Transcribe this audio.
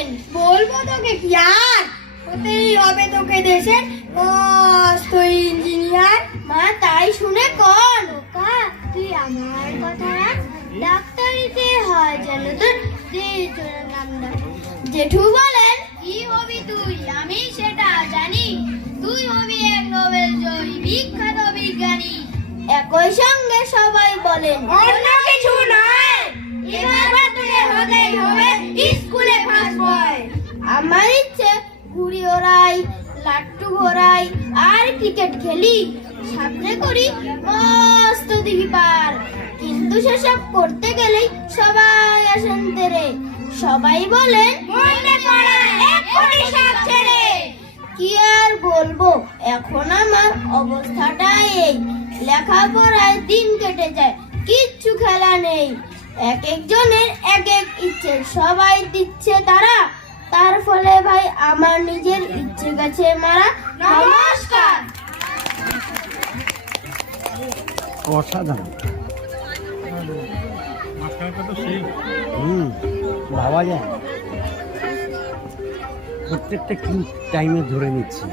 বলেন বলব তোকে কি? আর হতেই হবে তোকে দেশের মস্ত ইঞ্জিনিয়ার। মা, তাই শুনে কন ওকা তুই আমার কথা ডাক্তারিতে হয় যেন তোর জেঠু বলেন, কি হবি তুই? আমি সেটা জানি। তুই হবি এক নোবেল জয়ী, বিখ্যাত বিজ্ঞানী। একই সঙ্গে সবাই বলেন, অন্য কিছু আমার ইচ্ছে ঘুড়ি ওড়াই লাট্টু ঘোরাই আর ক্রিকেট খেলি। সামনে করি মস্ত দিঘি পার। কিন্তু সেসব করতে গেলেই সবাই আসেন তেরে। সবাই ছেড়ে। কি আর বলব, এখন আমার অবস্থাটা এই। লেখাপড়ায় দিন কেটে যায়, কিচ্ছু খেলা নেই। এক একজনের এক এক ইচ্ছে, সবাই দিচ্ছে তারা। তার ফলে ভাই আমার নিজের ইচ্ছে গেছে মারা নমস্কার অসাধারণ হুম ভাবা যায় প্রত্যেকটা কি টাইমে ধরে নিচ্ছি